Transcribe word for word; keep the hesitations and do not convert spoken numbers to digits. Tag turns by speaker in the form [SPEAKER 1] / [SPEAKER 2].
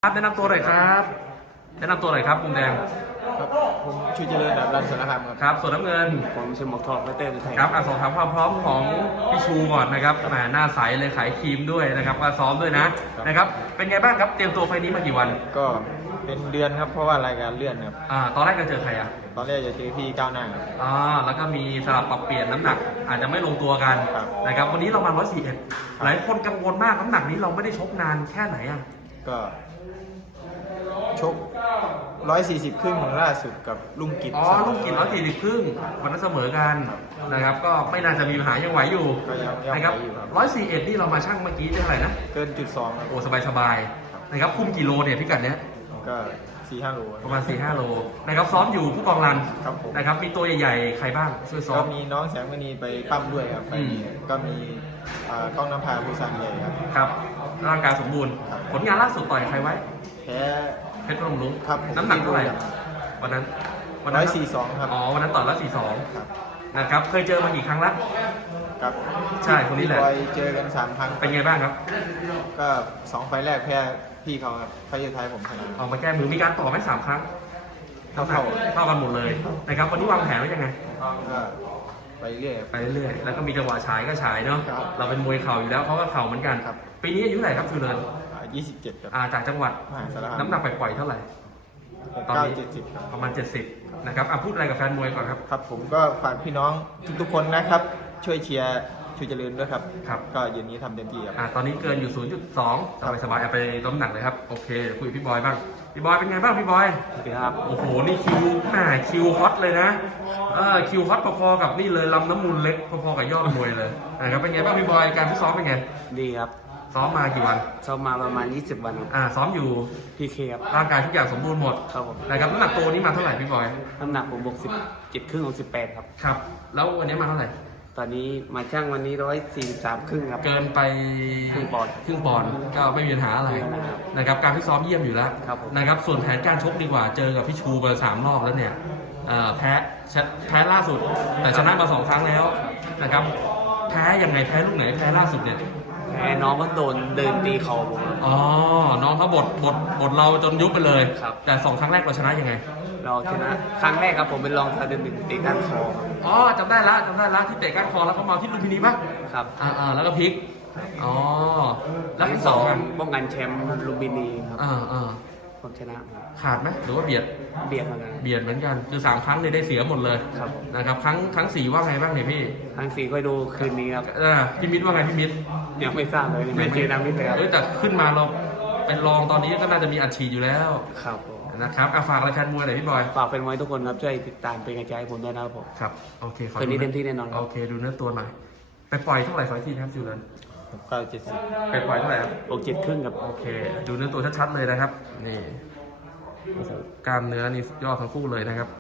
[SPEAKER 1] ครับแนะนำตัวหน่อยครับแนะนำตัวหน่อยครับมุมแดง
[SPEAKER 2] ครับผมชื่อเจริญแบบรันสารคามครับ
[SPEAKER 1] ครับส่วนน้ำเงิน
[SPEAKER 2] ผมชื่อหมอกทองและเต้นไทย
[SPEAKER 1] ครับอ่ะสอบถามความพร้อมของพี่ชูก่อนนะครับแหมหน้าใสเลยขายครีมด้วยนะครับก็ซ้อมด้วยนะนะครับเป็นไงบ้างครับเตรียมตัวไฟนี้มากี่วัน
[SPEAKER 2] ก็เป็นเดือนครับเพราะว่ารายการเลื่อนครับ
[SPEAKER 1] อ่าตอนแรกจะเจอใครอ่ะ
[SPEAKER 2] ตอนแรกจะเจอพี่ก้าวหน้าครับ
[SPEAKER 1] อ่าแล้วก็มีสลับปรับเปลี่ยนน้ำหนักอาจจะไม่ลงตัวกันนะครับวันนี้เรามาร้อยสี่เอ็ดหลายคนกังวลมากน้ำหนักนี้เราไม่ได้ชกนานแค่ไหนอ่ะ
[SPEAKER 2] ก็ชกร้อยสี่สิบครึ่งล่าสุดกับลุงกิจ
[SPEAKER 1] อ๋อลุงกิจร้อยสี่สิบครึ่งวันนั้นเสมอกันนะครับก็ไม่น่าจะมีปัญหายังไหวอยู่นะครับร้อยสี่เอ็ดนี่เรามาชั่งเมื่อกี้ได้เท่าไหร่นะ
[SPEAKER 2] เกินจุดสอง
[SPEAKER 1] โอ้สบายสบายนะครับคุมกิโลเนี่ยพิกัดเนี้ย
[SPEAKER 2] ก็สี่ห้าโล
[SPEAKER 1] ประมาณสี่ห้าโลนะครับซ้อมอยู่ผู้กองรันนะครับมีตัวใหญ่ๆใครบ้างช่วยซ้อม
[SPEAKER 2] ก็มีน้องแสงมณีไปปั้มด้วยครับก็มีกล้องน้ำพาผู้สั่งใหญ่ครับ
[SPEAKER 1] ครับร่างกายสมบูรณ์ผลงานล่าสุดต่อยใครไว้
[SPEAKER 2] แพ้
[SPEAKER 1] เพชรพนมรุ้ง
[SPEAKER 2] ครับ
[SPEAKER 1] น้ำหนักเท่าไหร่วันนั้น
[SPEAKER 2] วันนั้นร้อยสี่สองครับ
[SPEAKER 1] อ๋อวันนั้นต่อยร้อยสี่สองนะครับเคยเจอมากี่ครั้งละ
[SPEAKER 2] ครับ
[SPEAKER 1] ใช่คนนี้แหละ
[SPEAKER 2] เจอกันสามครั้ง
[SPEAKER 1] เป็นไงบ้างครับ
[SPEAKER 2] ก็สองไฟแรกแพ้พี่เขาครับไฟสุดท้ายผมชนะ
[SPEAKER 1] ออกมาแก้มือมีการต่อไหมสามครั้ง
[SPEAKER 2] เท่าเท่า
[SPEAKER 1] เท่ากันหมดเลยนะครับวันนี้วางแผนไว้ยังไง
[SPEAKER 2] ก็ไปเรื่อย
[SPEAKER 1] ไปเรื่อยแล้วก็มีจังหวะฉายก็ฉายเนาะเราเป็นมวยเข่าอยู่แล้วเขาก็เข่าเหมือนกันครับปีนี้อายุเท่าไหร่ครับชูเลิน
[SPEAKER 2] ยี่สิบเจ็ดครับ
[SPEAKER 1] จากจังหวัดน้ำหนักปล่อยๆเท่าไหร่
[SPEAKER 2] ตอนนี้
[SPEAKER 1] ประมาณเจ็ดสิบนะครับพูดอะไรกับแฟนมวยก่อนครับ
[SPEAKER 2] ครับผมก็ฝากพี่น้องทุกๆคนนะครับช่วยเชียร์ช่วยเจริญด้วยครับ
[SPEAKER 1] ครับ
[SPEAKER 2] ก็เย็นนี้ทำเต็มที่ครับ
[SPEAKER 1] ตอนนี้เกินอยู่ ศูนย์จุดสอง สบายๆไปล้มหนักเลยครับโอเคเดี๋ยวคุยกับพี่บอยบ้างพี่บอยเป็นไงบ้างพี่บอย
[SPEAKER 2] สวัสดีครับ
[SPEAKER 1] โอ้โหนี่คิวแหมคิวฮอตเลยนะเออคิวฮอตพอๆกับนี่เลยลำน้ำมูลเล็กพอๆกับยอดมวยเลยนะครับเป็นไงบ้างพี่บอยการฟิตซ้อมเป็นไง
[SPEAKER 2] ดีครับ
[SPEAKER 1] ซ้อมมากี่วัน
[SPEAKER 2] ซ้อมมาประมาณยี่สิบวันครับ
[SPEAKER 1] อ่าซ้อมอยู่
[SPEAKER 2] พีเคครับ
[SPEAKER 1] ร่างกายทุกอย่างสมบูรณ์หมด
[SPEAKER 2] ครับผม
[SPEAKER 1] นะครับน้ำหนักตัวนี้มาเท่าไหร่พี่บอย
[SPEAKER 2] น้ำหนักผมบวกสิบเจ็ดครึ่งของสิบแปดครับ
[SPEAKER 1] ครับแล้ววันนี้มาเท่าไหร่
[SPEAKER 2] ตอนนี้มาช่างวันนี้ร้อยสี่สิบสามครึ่งครับ
[SPEAKER 1] เกินไป
[SPEAKER 2] ครึ่งปอนด์
[SPEAKER 1] ครึ่งปอนด์ก็ไม่มีปัญหาอะไรนะครับการฟิตซ้อมเยี่ยมอยู่แล้วนะครับส่วนแผนการชกดีกว่าเจอกับพี่ชูมาสามรอบแล้วเนี่ยแพ้แพ้ล่าสุดแต่ชนะมาสองครั้งแล้วนะครับแพ้ยังไงแพ้ลูกไหนแพ้ล่าสุดเนี่ย
[SPEAKER 2] แพ้น้องก็โดนเดินตีเข่าผม
[SPEAKER 1] อ๋อน้องเขาบดบดบดเราจนยุบไปเลยแต่สองครั้งแรกเราชนะยังไง
[SPEAKER 2] เราชนะครั้งแรกครับผมเป็นรองชาเดินหนึ่งเตะก้านคอ
[SPEAKER 1] อ๋อจำได้ละจำได้ละที่เตะก้านคอแล้วก็มาที่ลุมพินีป่ะ
[SPEAKER 2] ครับ
[SPEAKER 1] อ่าอ่าแล้วก็พลิกอ๋อแล้วที่สอง
[SPEAKER 2] ป้องกันแชมป์ลุมพินีครับ
[SPEAKER 1] อ่าอ่า
[SPEAKER 2] ผมชนะ
[SPEAKER 1] ขาดไหมหรือว่าเบียด
[SPEAKER 2] เบียดเหมือนกัน
[SPEAKER 1] เบียดเหมือนกันคือสามครั้งเลยได้เสียหมดเลย
[SPEAKER 2] ครับ
[SPEAKER 1] นะครับครั้งครั้งสี่ว่าไงบ้างเนี่ยพี่
[SPEAKER 2] ครั้งสี่ก็ดูคืนนี้ครับ
[SPEAKER 1] อ่าพี่มิตรว่าไงพี่มิตร
[SPEAKER 2] ยังไม่ทราบเลยไม่เจอน้ำมิตรเลยครับ
[SPEAKER 1] แต่ขึ้นมาเราเป็นรองตอนนี้ก็น่าจะมีอัดฉีดอยู่แล้ว
[SPEAKER 2] ครับ
[SPEAKER 1] นะครับฝากรายการมวยหน่อยพี่บอย
[SPEAKER 2] ฝากเป็นมวยทุกคนครับช่วยติดตามเป็นกำลังใจให้ผมด้วยนะครับผม
[SPEAKER 1] ครับโอเค
[SPEAKER 2] คืนนี้เต็มที่แน่นอน
[SPEAKER 1] โอเคดูเนื้อตัวหน่อยไปปล่อยเท่าไหร่ขออีกทีนะครับจูเลิน
[SPEAKER 2] เก้าเจ็ดสิบ
[SPEAKER 1] ไปปล่อยเท่าไหร่ครับ
[SPEAKER 2] หกเจ็ดครึ่งครับ
[SPEAKER 1] โอเคดูเนื้อตัวชัดๆเลยนะครับนี่โอ้โหกล้ามเนื้อนี่ยอดทั้งคู่เลยนะครับ